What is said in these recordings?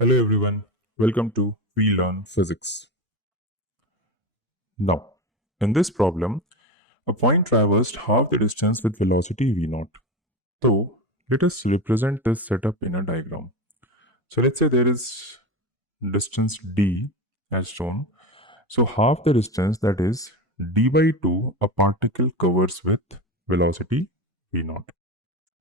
Hello everyone, welcome to We Learn Physics. Now, in this problem, a point traversed half the distance with velocity v naught. So, let us represent this setup in a diagram. So, let's say there is distance d as shown. So, half the distance, that is d by 2, a particle covers with velocity v naught.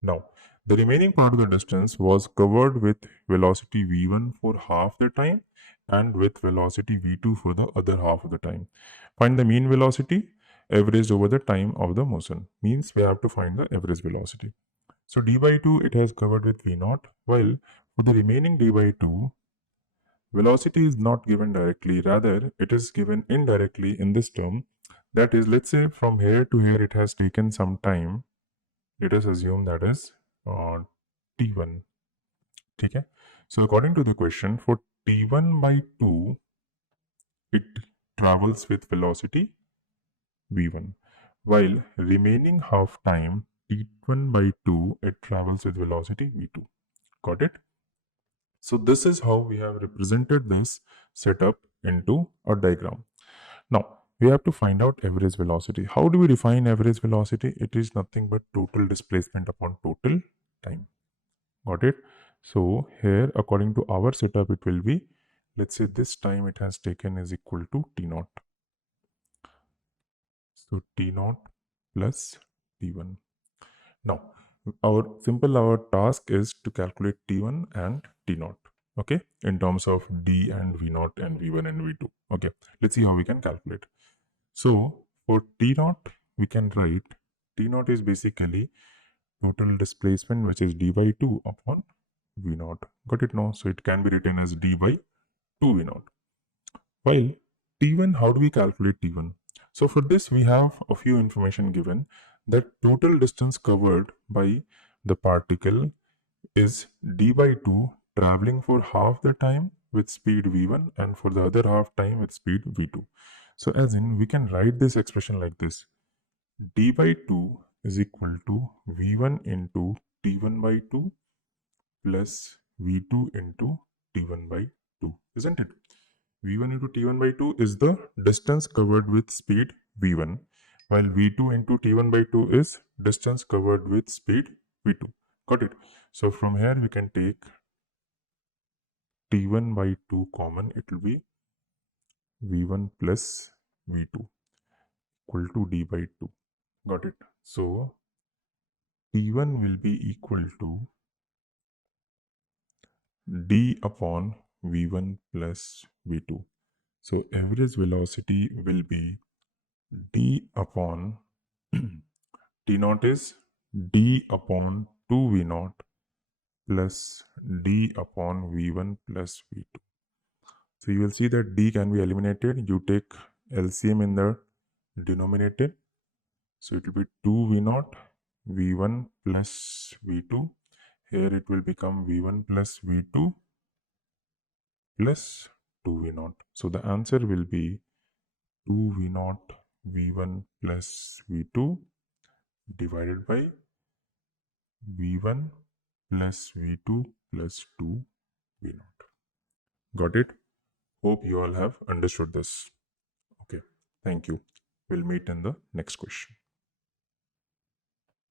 Now, the remaining part of the distance was covered with velocity v1 for half the time and with velocity v2 for the other half of the time. Find the mean velocity averaged over the time of the motion. Means we have to find the average velocity. So d by 2 it has covered with v naught, while for the remaining d by 2, velocity is not given directly, rather it is given indirectly in this term. That is, let's say from here to here it has taken some time. Let us assume that is t1. Okay. So according to the question, for t1 by 2, it travels with velocity v1, while remaining half time t1 by 2, it travels with velocity v2. Got it? So this is how we have represented this setup into a diagram. Now, we have to find out average velocity. How do we define average velocity? It is nothing but total displacement upon total time. Got it? So here, according to our setup, it will be, let's say this time it has taken is equal to t naught. So t naught plus t1. Now, our task is to calculate t1 and t naught. Okay, in terms of d and v naught and v1 and v2. Okay, let's see how we can calculate. So for t naught, we can write t naught is basically total displacement, which is d by 2 upon v naught. Got it now? So it can be written as d by 2 v naught. While t1, how do we calculate t1? So for this, we have a few information given that total distance covered by the particle is d by 2 traveling for half the time with speed v1 and for the other half time with speed v2. So as in, we can write this expression like this. D by 2 is equal to v1 into t1 by 2 plus v2 into t1 by 2, isn't it? v1 into t1 by 2 is the distance covered with speed v1, while v2 into t1 by 2 is distance covered with speed v2. Got it? So from here we can take t1 by 2 common. It will be v1 plus v2 equal to d by 2. Got it? So t1 will be equal to d upon v1 plus v2. So average velocity will be d upon t naught is d upon 2 v naught plus d upon v1 plus v2. So you will see that d can be eliminated. You take LCM in the denominator. So it will be 2 v naught v1 plus v2. Here it will become v1 plus v2 plus 2 v naught. So the answer will be 2 v naught v1 plus v2 divided by v1 plus v2 plus 2 v naught. Got it? Hope you all have understood this. Okay, thank you. We'll meet in the next question.